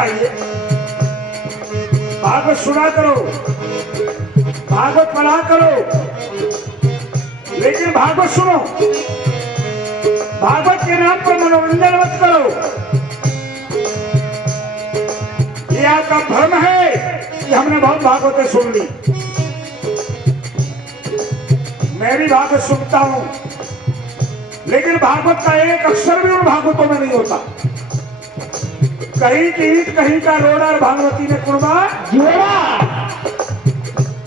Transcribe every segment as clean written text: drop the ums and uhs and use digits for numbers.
चाहिए। भागवत सुना करो, भागवत पढ़ा करो, लेकिन भागवत सुनो, भागवत के नाम पर मनोरंजन मत करो। ये आपका भ्रम है कि हमने बहुत भागवतें सुन ली। मैं भी भागवत सुनता हूं, लेकिन भागवत का एक अक्षर भी उन भागवतों में नहीं होता। कहीं की ईट कहीं का रोड़ा और भागवती ने कुर्बा जोड़ा।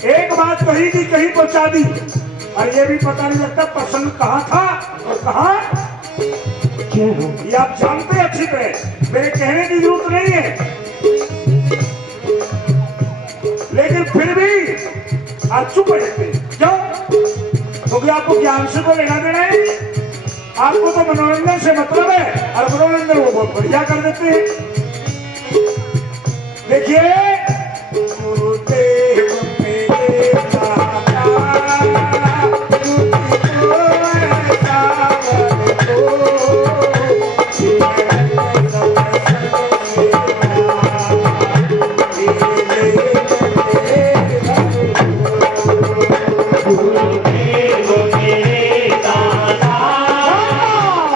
एक बात कही थी कहीं पहुंचा दी, और ये भी पता नहीं लगता प्रसंग कहां था और कहां। ये आप जानते अच्छी तरह, मेरे कहने की जरूरत नहीं है, लेकिन फिर भी आप चुप रहते क्यों? क्योंकि आपको ज्ञान से तो लेना देना है, आपको तो मनोरंजन से मतलब है, और मनोरंजन वो बहुत बढ़िया कर देते हैं। देखिए, गुरुदेव मेरे दाता,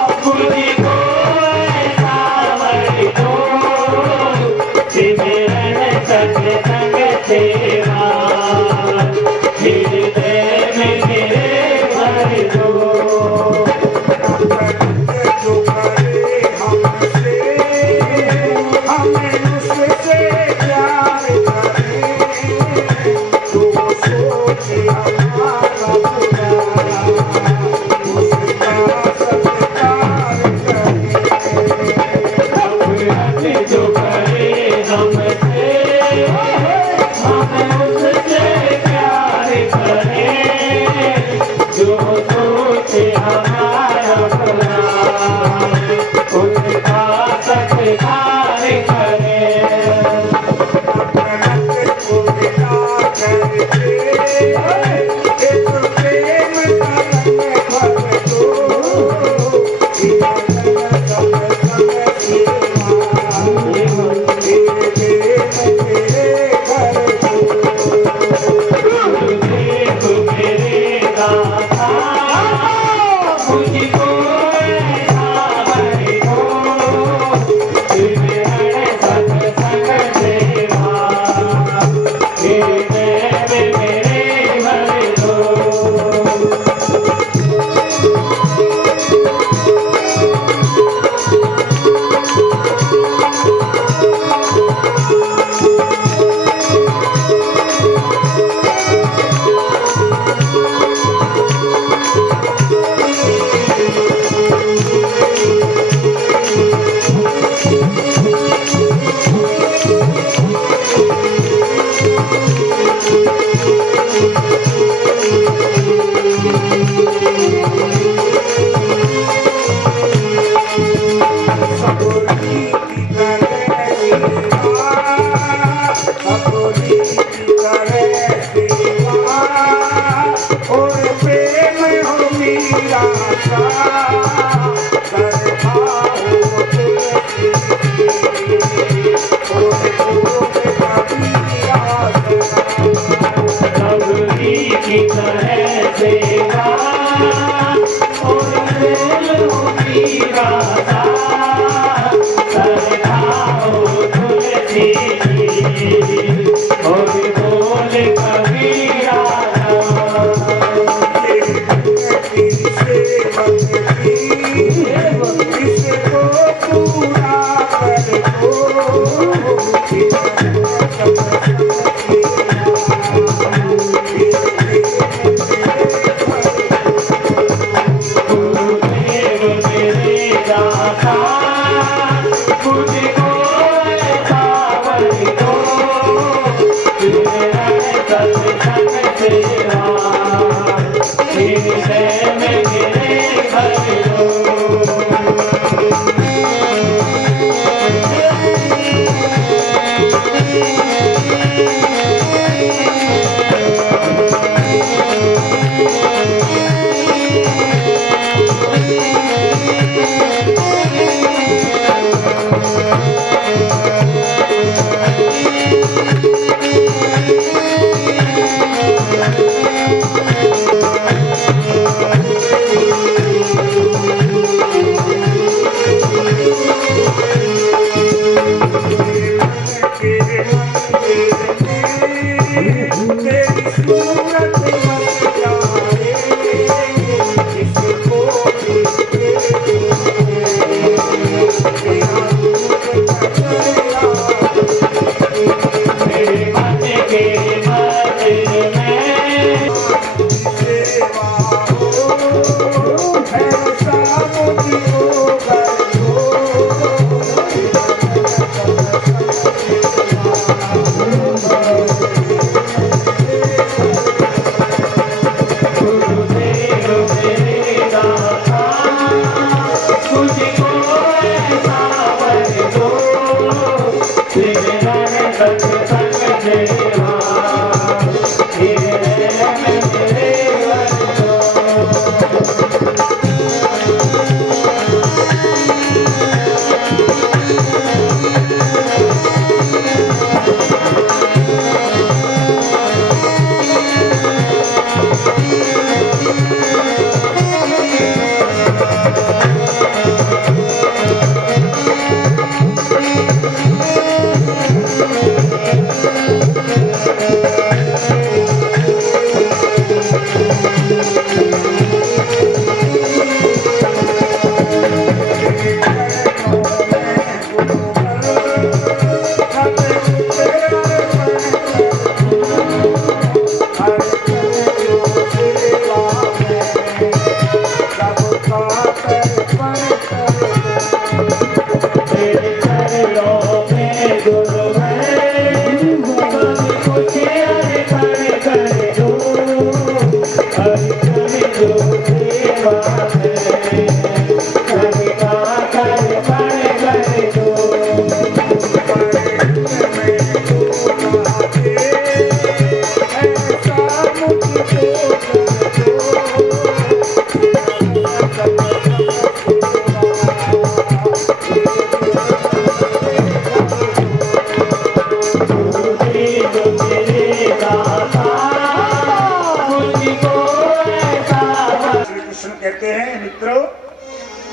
तुझको ऐसा वर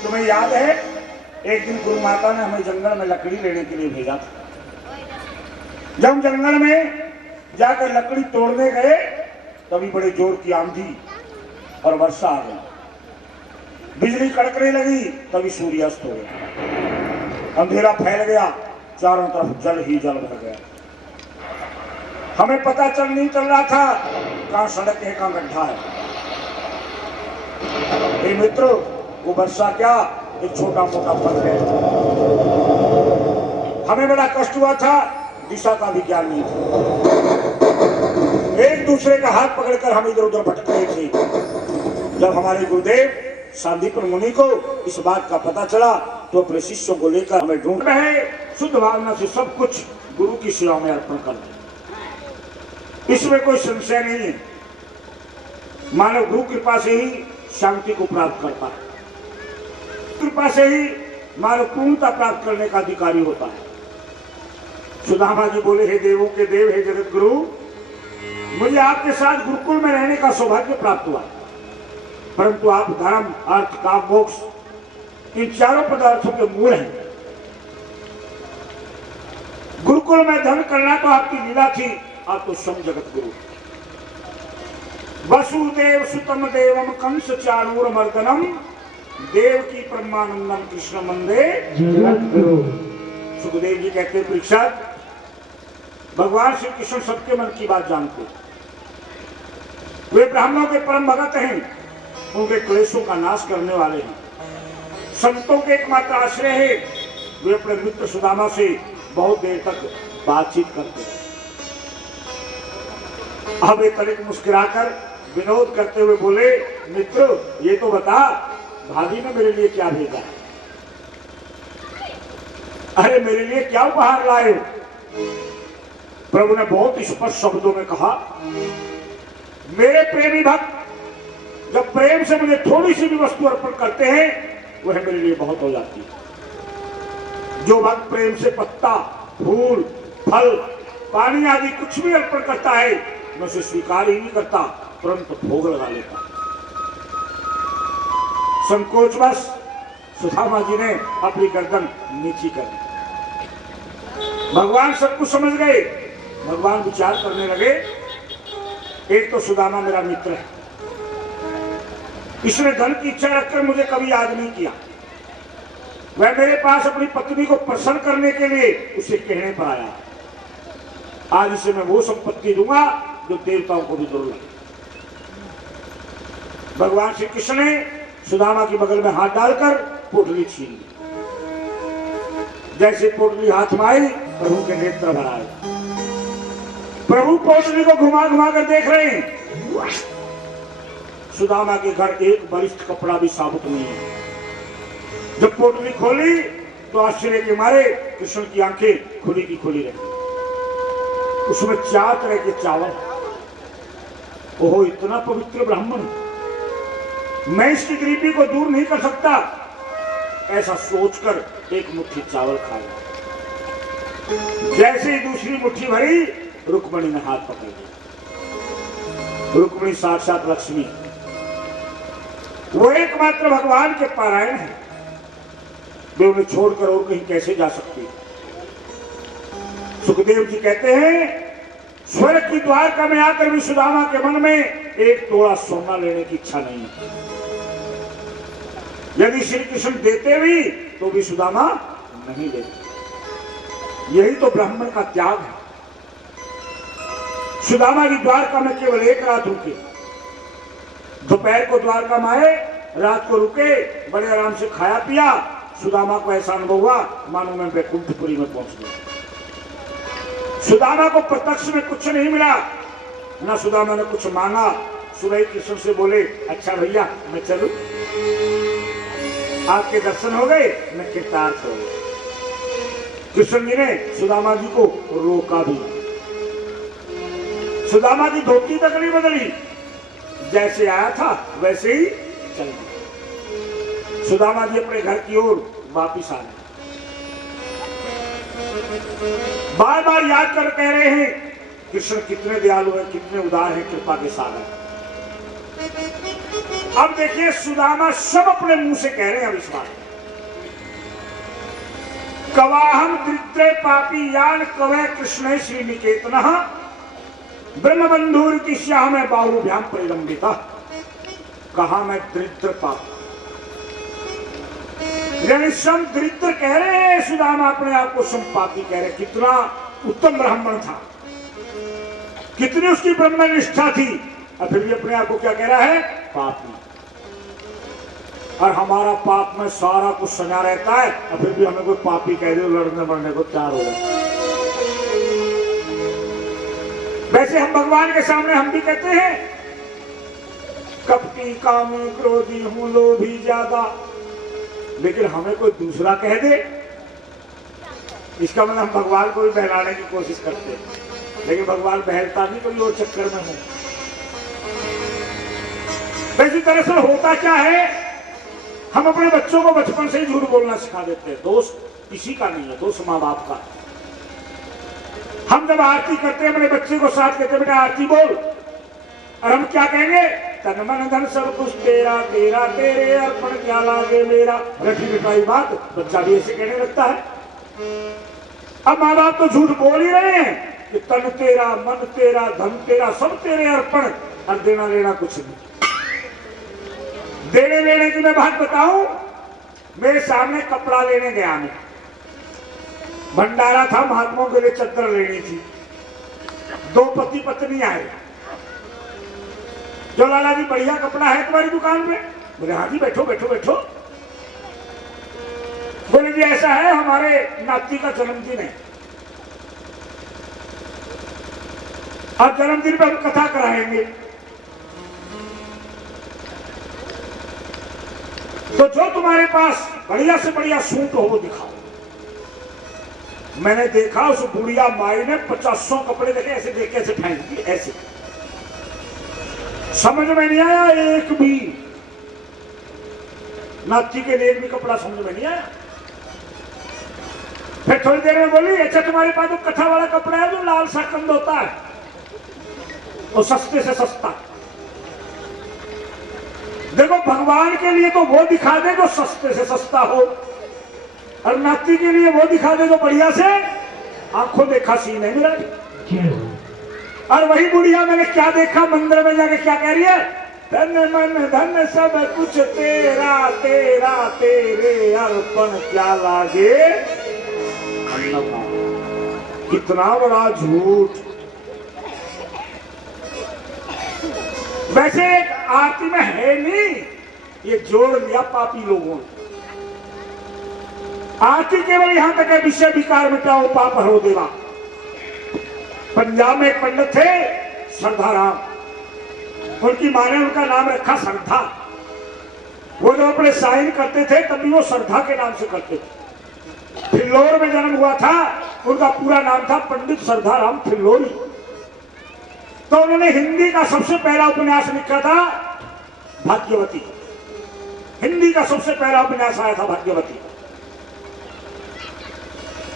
तुम्हें याद है एक दिन गुरु माता ने हमें जंगल में लकड़ी लेने के लिए भेजा था। जब जंगल में जाकर लकड़ी तोड़ने गए तभी बड़े जोर की आंधी और वर्षा आ गई, बिजली कड़कने लगी, तभी सूर्यास्त हो गया, अंधेरा फैल गया, चारों तरफ जल ही जल भर गया। हमें पता नहीं चल रहा था कहां सड़क है कहां गड्ढा है। मित्रों, वो वर्षा क्या एक छोटा मोटा पल है। हमें बड़ा कष्ट हुआ था, दिशा का भी ज्ञान नहीं था, एक दूसरे का हाथ पकड़कर हम इधर उधर भटक रहे थे। जब हमारे गुरुदेव सांदीपन मुनि को इस बात का पता चला तो अपने शिष्यों को लेकर हमें ढूंढ रहे, शुद्ध भावना से सब कुछ गुरु की सेवा में अर्पण कर दे, इसमें कोई संशय नहीं है। मानव गुरु कृपा से ही शांति को प्राप्त करता है, कृपा से ही मानव पूर्णता प्राप्त करने का अधिकारी होता है। सुदामा जी बोले, हे देवों के देव, हे जगत गुरु, मुझे आपके साथ गुरुकुल में रहने का सौभाग्य प्राप्त हुआ, परंतु आप धर्म अर्थ काम मोक्ष इन चारों पदार्थों के मूल हैं। गुरुकुल में धन करना तो आपकी लीला थी, आप तो स्वयं जगत गुरु। वसुदेव सुतम देवम कंस चाणूर मर्दनम देव की परमानंदम कृष्ण मंदे जगत गुरु। सुखदेव जी कहते हैं, परीक्षित, भगवान श्री कृष्ण सबके मन की बात जानते, वे ब्राह्मणों के परम भगत हैं, उनके क्लेशों का नाश करने वाले हैं, संतों के एकमात्र आश्रय है। वे अपने मित्र सुदामा से बहुत देर तक बातचीत करते हैं। अब एक तनिक मुस्कुराकर विनोद करते हुए बोले, मित्र, ये तो बता भाभी ने मेरे लिए क्या भेजा है? अरे मेरे लिए क्या उपहार लाए? प्रभु ने बहुत स्पष्ट शब्दों में कहा, मेरे प्रेमी भक्त जब प्रेम से मुझे थोड़ी सी भी वस्तु अर्पण करते हैं वह मेरे लिए बहुत हो जाती है। जो भक्त प्रेम से पत्ता, फूल, फल, पानी आदि कुछ भी अर्पण करता है, मैं उसे स्वीकार ही नहीं करता, तुरंत भोग लगा लेता। संकोचवश सुदामा जी ने अपनी गर्दन नीची कर दी। भगवान सब कुछ समझ गए। भगवान विचार करने लगे, एक तो सुदामा मेरा मित्र है, इसने धन की इच्छा रखकर मुझे कभी याद नहीं किया, वह मेरे पास अपनी पत्नी को प्रसन्न करने के लिए उसे कहने पर आया, आज इसे मैं वो संपत्ति दूंगा जो देवताओं को भी दुर्लभ। भगवान श्री कृष्ण ने सुदामा की बगल में हाथ डालकर पोटली छीन ली। जैसे पोटली हाथ में आई, प्रभु के नेत्र भर आए। प्रभु पोटली को घुमा घुमा कर देख रहे हैं। सुदामा के घर एक बलिष्ठ कपड़ा भी साबुत नहीं है। जब पोटली खोली तो आश्चर्य के मारे कृष्ण की आंखें खुली की खुली रही। उसमें 4 तरह के चावल। ओहो, इतना पवित्र ब्राह्मण, मैं इसकी गरीबी को दूर नहीं कर सकता, ऐसा सोचकर एक मुट्ठी चावल खाया। जैसे ही दूसरी मुट्ठी भरी, रुक्मणी ने हाथ पकड़ लिया। रुक्मणी साक्षात लक्ष्मी, वो एकमात्र भगवान के पारायण है, वे उन्हें छोड़कर और कहीं कैसे जा सकती है। सुखदेव जी कहते हैं, स्वर्ग की द्वारका में आकर भी सुदामा के मन में एक तोड़ा सोना लेने की इच्छा नहीं है। यदि श्री कृष्ण देते भी तो भी सुदामा नहीं देते। यही तो ब्राह्मण का त्याग है। सुदामा की द्वारका में केवल एक रात रुके, दोपहर को द्वारका में आए, रात को रुके, बड़े आराम से खाया पिया। सुदामा को ऐसा अनुभव हुआ मानो मैं वैकुंठपुरी में पहुंच गया। सुदामा को प्रत्यक्ष में कुछ नहीं मिला, ना सुदामा ने कुछ मांगा। सुबह कृष्ण से बोले, अच्छा भैया मैं चलूं, आपके दर्शन हो गए, मैं कृतार्थ हो गया। कृष्ण जी ने सुदामा जी को रोका भी। सुदामा की धोती तक नहीं बदली, जैसे आया था वैसे ही चल गया। सुदामा जी अपने घर की ओर वापिस आ गए। बार बार याद कर कह रहे हैं, कृष्ण कितने दयालु हैं, कितने उदार हैं, कृपा के सागर। अब देखिए, सुदामा सब अपने मुंह से कह रहे हैं अविश्वास। कवाहम दरिद्रे पापी यान कवय कृष्ण श्री निकेतन ब्रह्म बंधुर श्याम बाहुभ्याम परिलंबिता। कहा मैं दरिद्र पापी, श्रम दरिद्र कह रहे हैं सुदामा, अपने आप को सम पापी कह रहे। कितना उत्तम ब्राह्मण था, कितनी उसकी ब्रह्म निष्ठा थी, और फिर भी अपने आप को क्या कह रहा है, पापी। और हमारा पाप में सारा कुछ सजा रहता है, और फिर भी हमें कोई पापी कह दे, लड़ने मरने को तैयार हो जाए। वैसे हम भगवान के सामने हम भी कहते हैं, कपटी कामी क्रोधी हूं लोभी ज्यादा, लेकिन हमें कोई दूसरा कह दे, इसका मतलब हम भगवान को भी बहलाने की कोशिश करते हैं, लेकिन भगवान बहलता नहीं, कोई और चक्कर में है। वैसी तरह से होता क्या है, हम अपने बच्चों को बचपन से ही झूठ बोलना सिखा देते हैं। दोष किसी का नहीं है, दोष माँ बाप का। हम जब आरती करते हैं, अपने बच्चे को साथ कहते हैं, बेटा आरती बोल, और हम क्या कहेंगे, तन मन धन सब कुछ तेरा, तेरा तेरे अर्पण क्या लागे मेरा। रटी रटाई बात बच्चा भी ऐसे कहने लगता है। अब माँ बाप तो झूठ बोल ही रहे हैं कि तन तेरा, मन तेरा, धन तेरा, सब तेरे अर्पण, और देना लेना कुछ नहीं। देने लेने की मैं बात बताऊं, मेरे सामने कपड़ा लेने गया मैं, भंडारा था, महात्माओं के लिए चद्दर लेनी थी। 2 पति पत्नी आए, जो लाला जी बढ़िया कपड़ा है तुम्हारी दुकान में? बोले हाँ जी, बैठो बैठो बैठो। बोले जी ऐसा है, हमारे नाती का जन्मदिन है, अब जन्मदिन पे हम कथा कराएंगे, तो जो तुम्हारे पास बढ़िया से बढ़िया सूट हो वो दिखाओ। मैंने देखा उस बुढ़िया माई ने 50 कपड़े देखे, ऐसे देख के ऐसे फेंक दिए, ऐसे समझ में नहीं आया एक भी। नाती के लिए भी कपड़ा समझ में नहीं आया। फिर थोड़ी देर में बोली, अच्छा तुम्हारे पास जो कथा वाला कपड़ा है, जो लाल सा कंद होता है, वो सस्ते से सस्ता। देखो, भगवान के लिए तो वो दिखा दे जो सस्ते से सस्ता हो, और नाती के लिए वो दिखा दे जो बढ़िया से आंखों देखा सीन है मेरा। और वही बुढ़िया मैंने क्या देखा, मंदिर में जाके क्या कह रही है, धन मन धन सब कुछ तेरा, तेरा तेरे अर्पण क्या लागे। कितना बड़ा झूठ। वैसे एक आरती में है नहीं, ये जोड़ लिया पापी लोगों ने। आरती केवल यहां तक है, विषय विकार मिटाओ पाप हरो देवा। पंजाब में एक पंडित थे श्रद्धाराम, उनकी मां ने उनका नाम रखा श्रद्धा। वो जब अपने साइन करते थे तब भी वो श्रद्धा के नाम से करते थे। फिल्लौर में जन्म हुआ था, उनका पूरा नाम था पंडित श्रद्धाराम फिल्लोरी। तो उन्होंने हिंदी का सबसे पहला उपन्यास लिखा था भाग्यवती। हिंदी का सबसे पहला उपन्यास आया था भाग्यवती।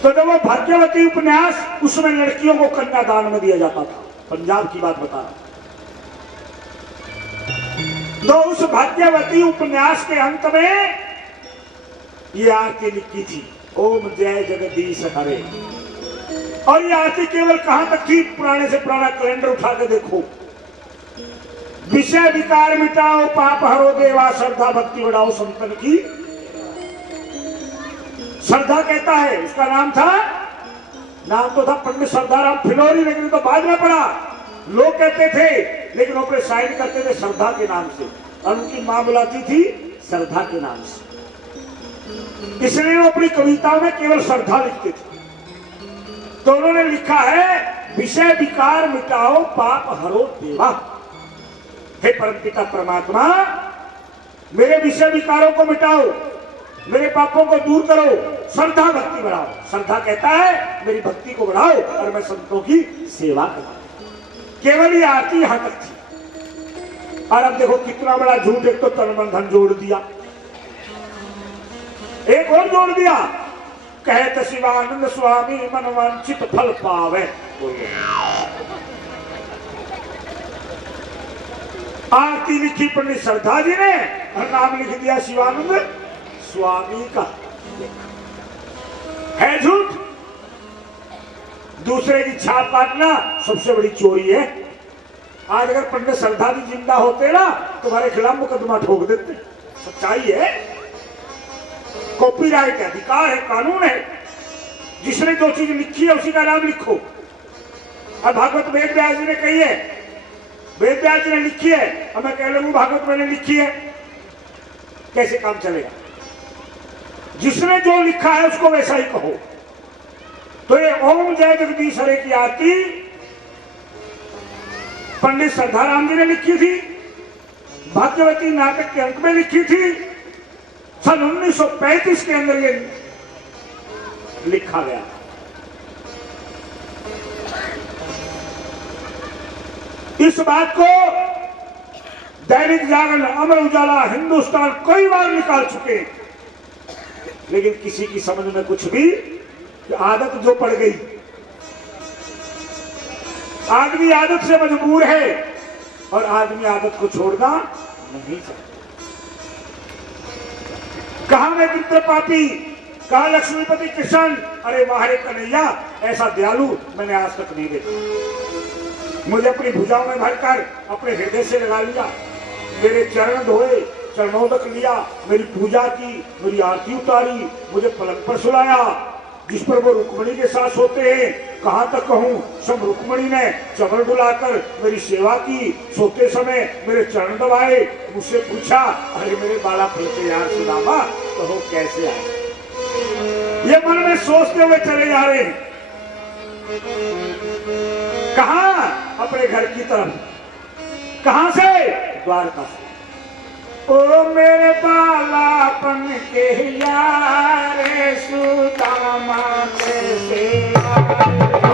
तो जब वो भाग्यवती उपन्यास, उसमें लड़कियों को कन्यादान में दिया जाता था। पंजाब की बात बता रहा। तो उस भाग्यवती उपन्यास के अंत में ये आरती लिखी थी, ओम जय जगदीश हरे। और ये आरती केवल कहां तक थी? पुराने से पुराना कैलेंडर उठा के देखो। विषय विकार मिटाओ, पाप हरो देवा, श्रद्धा भक्ति बढ़ाओ संतन की। श्रद्धा कहता है, उसका नाम तो था पंडित श्रद्धाराम फिल्लोरी, लेकिन तो बाद में पड़ा। लोग कहते थे, लेकिन वो अपने साइन करते थे श्रद्धा के नाम से, और उनकी मां बुलाती थी श्रद्धा के नाम से। इसलिए वो अपनी कविताओं में केवल श्रद्धा लिखते थे। तो उन्होंने लिखा है, विषय विकार मिटाओ, पाप हरो देवा। हे परमपिता परमात्मा, मेरे विषय विकारों को मिटाओ, मेरे पापों को दूर करो, श्रद्धा भक्ति बढ़ाओ। श्रद्धा कहता है मेरी भक्ति को बढ़ाओ और मैं संतों की सेवा करूं। केवल ये आरती यहां तक थी। और अब देखो कितना बड़ा झूठ। एक तो तन मन धन जोड़ दिया, एक और जोड़ दिया, कहत शिवानंद स्वामी मन वांछित फल पावे। आरती लिखी पंडित श्रद्धा जी ने और नाम लिख दिया शिवानंद स्वामी का। है झूठ। दूसरे की छाप काटना सबसे बड़ी चोरी है। आज अगर पंडित श्रद्धा जी जिंदा होते ना, तुम्हारे खिलाफ मुकदमा ठोक देते। सच्चाई है, कॉपीराइट है, अधिकार है, कानून है। जिसने जो चीज लिखी है उसी का नाम लिखो। अब भागवत वेद व्यास जी ने कही है, वेद व्यास जी ने लिखी है, अब मैं कह लूंगा भागवत मैंने लिखी है, कैसे काम चलेगा? जिसने जो लिखा है उसको वैसा ही कहो। तो ये ओम जय जगदीश हरे की आरती पंडित श्रद्धाराम जी ने लिखी थी, भाग्यवती नाटक के अंक में लिखी थी। सन 1935 के अंदर ये लिखा गया। इस बात को दैनिक जागरण, अमर उजाला, हिंदुस्तान कई बार निकाल चुके, लेकिन किसी की समझ में कुछ भी, आदत जो पड़ गई। आदमी आदत से मजबूर है और आदमी आदत को छोड़ना नहीं चाहता। कहा मैं मित्र पापी, कहा लक्ष्मीपति किशन, अरे वाहरे कन्हैया, ऐसा दयालु मैंने आज तक नहीं देखा। मुझे अपनी भुजाओं में भरकर अपने हृदय से लगा लिया, मेरे चरण धोए, चरणोदक लिया, मेरी पूजा की, मेरी आरती उतारी, मुझे पलंग पर सुलाया, जिस पर वो रुक्मणी के साथ सोते हैं। कहां तक कहूं, सब रुक्मणी ने चरण डुलाकर मेरी सेवा की, सोते समय मेरे चरण दबाए, मुझसे पूछा, अरे मेरे बाला फलके यार सुदामा, कहो कैसे आए? ये मन में सोचते हुए चले जा रहे हैं। कहां? अपने घर की तरफ। कहां से? द्वारका से। ओ मेरे बालापन के यार सुदामा कैसे आए?